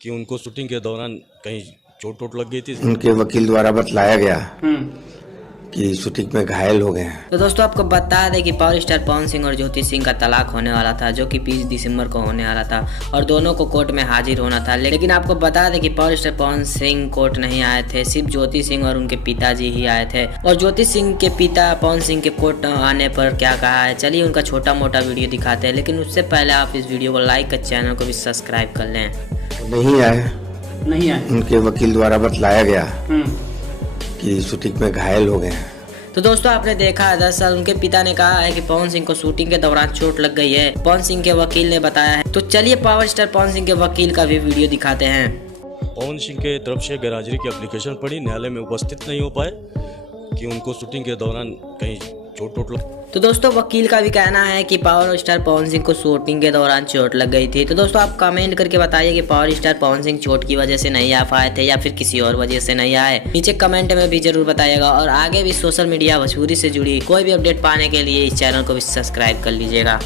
कि उनको शूटिंग के दौरान कहीं चोट वोट लग गई थी। उनके वकील द्वारा बतलाया गया कि शूटिंग में घायल हो गए हैं। तो दोस्तों आपको बता दें कि पावर स्टार पवन सिंह और ज्योति सिंह का तलाक होने वाला था, जो कि 20 दिसंबर को होने वाला था और दोनों को कोर्ट में हाजिर होना था। लेकिन आपको बता दें कि power star Pawan Singh court नहीं आए थे, सिर्फ ज्योति सिंह और उनके पिताजी ही आए थे। और ज्योति सिंह के पिता पवन सिंह के कोर्ट आने पर क्या कहा है, चलिए उनका छोटा मोटा वीडियो दिखाते हैं। लेकिन उससे पहले आप इस वीडियो को लाइक कर चैनल को भी सब्सक्राइब कर लें। नहीं आए। उनके वकील द्वारा बतलाया गया कि शूटिंग में घायल हो गए हैं। तो दोस्तों आपने देखा, दरअसल उनके पिता ने कहा है कि पवन सिंह को शूटिंग के दौरान चोट लग गई है, पवन सिंह के वकील ने बताया है। तो चलिए पावर स्टार पवन सिंह के वकील का भी वीडियो दिखाते हैं। पवन सिंह के तरफ से गैरहाजिरी की एप्लीकेशन पड़ी, न्यायालय में उपस्थित नहीं हो पाए कि उनको शूटिंग के दौरान कहीं चोट वोट लग। तो दोस्तों वकील का भी कहना है कि पावर स्टार पवन सिंह को शूटिंग के दौरान चोट लग गई थी। तो दोस्तों आप कमेंट करके बताइए कि पावर स्टार पवन सिंह चोट की वजह से नहीं आ पाए थे या फिर किसी और वजह से नहीं आए, नीचे कमेंट में भी जरूर बताइएगा। और आगे भी सोशल मीडिया भोजपुरी से जुड़ी कोई भी अपडेट पाने के लिए इस चैनल को भी सब्सक्राइब कर लीजिएगा।